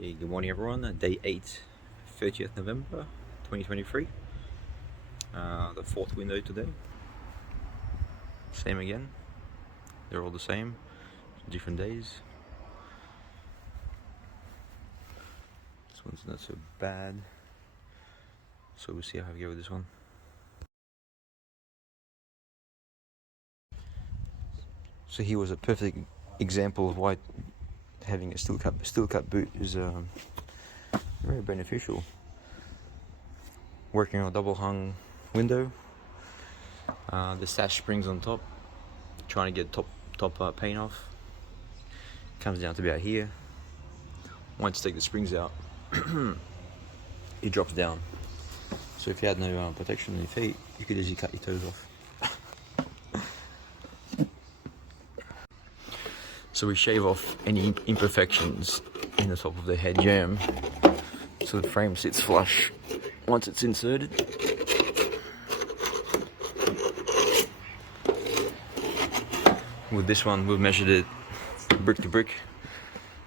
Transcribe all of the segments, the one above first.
Hey, good morning everyone, day 8, 30th November 2023, the fourth window today. Same again, they're all the same, different days. This one's not so bad, so we'll see how we go with this one. So here was a perfect example of why having a steel cut boot is very beneficial. Working on a double hung window, the sash springs on top, trying to get top pane off, comes down to about here. Once you take the springs out, it drops down. So if you had no protection on your feet, you could easily cut your toes off. So we shave off any imperfections in the top of the head jamb so the frame sits flush once it's inserted. With this one, we've measured it brick to brick.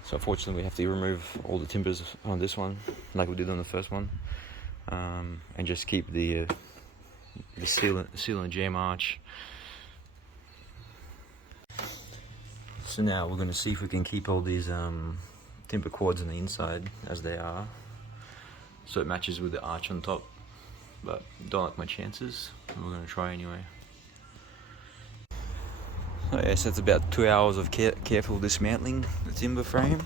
So unfortunately we have to remove all the timbers on this one, like we did on the first one, and just keep the seal and jamb arch. So now we're going to see if we can keep all these timber cords on the inside as they are, so it matches with the arch on top, but don't like my chances. We're going to try anyway. So yeah, so it's about 2 hours of careful dismantling the timber frame.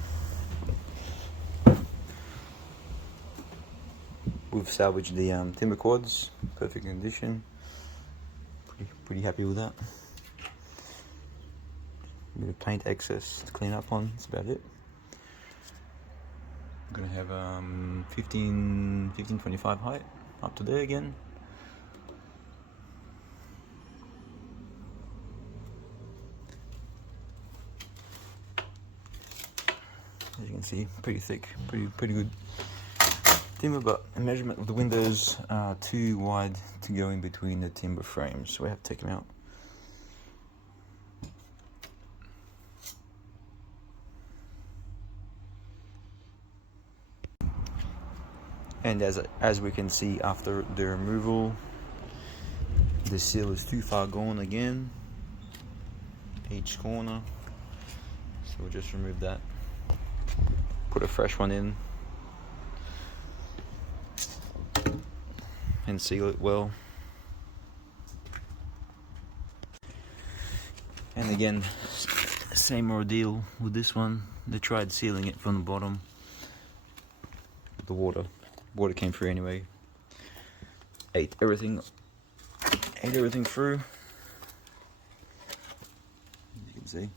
We've salvaged the timber cords, perfect condition. Pretty happy with that. A bit of paint excess to clean up on, that's about it. I'm gonna have 1525 height up to there again. As you can see, pretty thick, pretty good timber, but the measurement of the windows are too wide to go in between the timber frames, so we have to take them out. And as we can see, after the removal, the seal is too far gone again, each corner. So we'll just remove that, put a fresh one in, and seal it well. And again, same ordeal with this one. They tried sealing it from the bottom. The water came through anyway. Ate everything through. You can see,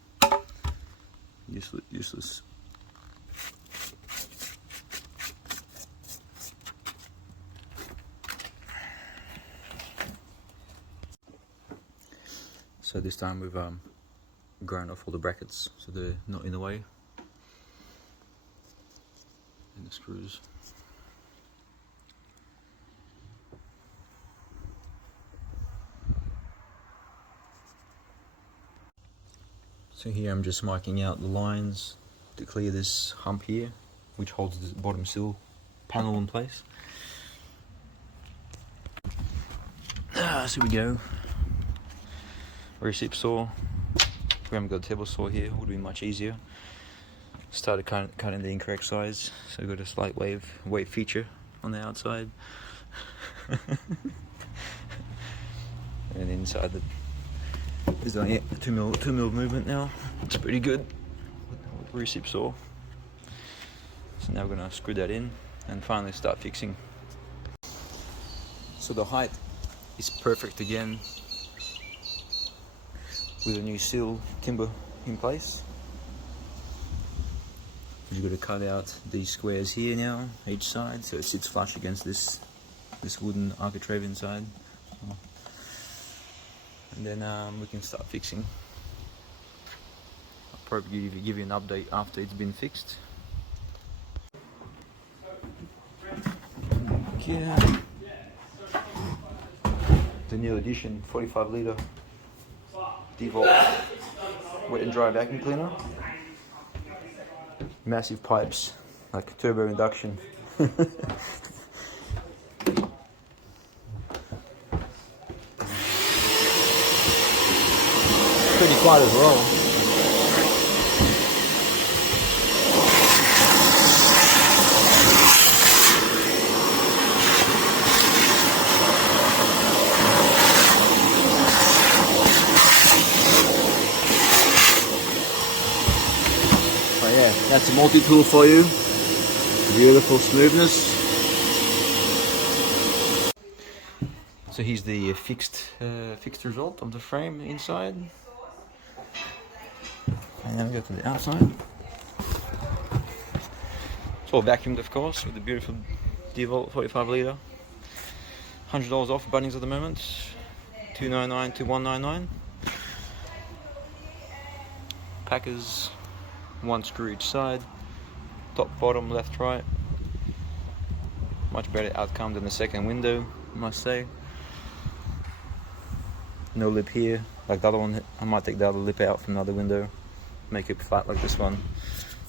useless. So this time we've ground off all the brackets so they're not in the way, and the screws. So here I'm just marking out the lines to clear this hump here, which holds the bottom sill panel in place. So we go. Recip saw. If we haven't got a table saw here, it would be much easier. Started cutting the incorrect size, so we've got a slight wave feature on the outside. And inside there's only 2 mil movement now. It's pretty good with recip saw. So now we're gonna screw that in and finally start fixing. So the height is perfect again with a new seal timber in place. You've got to cut out these squares here now, each side, so it sits flush against this wooden architrave inside. And then we can start fixing. I'll probably give you an update after it's been fixed. Yeah. The new edition 45 litre default wet and dry vacuum cleaner. Massive pipes like turbo induction. Pretty quiet as well. Oh yeah, that's a multi-tool for you. Beautiful smoothness. So here's the fixed result of the frame inside. And then we go to the outside. It's all vacuumed, of course, with the beautiful D-Volt 45 litre. $100 off Bunnings at the moment. $299 to $199. Packers, 1 screw each side. Top, bottom, left, right. Much better outcome than the second window, I must say. No lip here, like the other one. I might take the other lip out from the other window, make it flat like this one,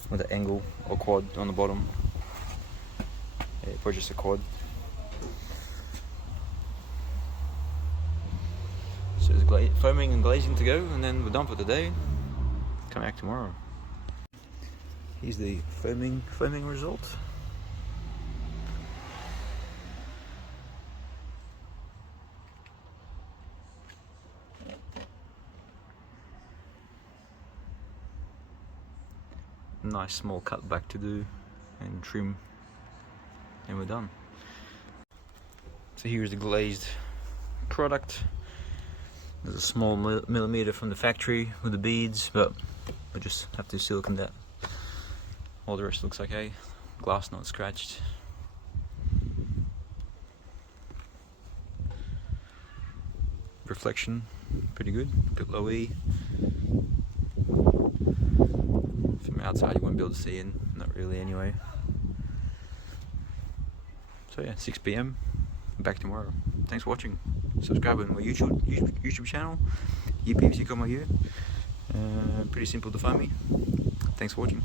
with an angle or quad on the bottom. Yeah, or just a quad. So there's foaming and glazing to go, and then we're done for today. Come back tomorrow. Here's the foaming result. Nice small cut back to do and trim, and we're done. So here's the glazed product. There's a small millimeter from the factory with the beads, but we just have to silicone that. All the rest looks okay. Glass not scratched. Reflection, pretty good. Bit low E. From outside you won't be able to see in, not really anyway. So yeah, 6 PM, back tomorrow. Thanks for watching. Subscribe on my YouTube channel, uPVC.com. Pretty simple to find me. Thanks for watching.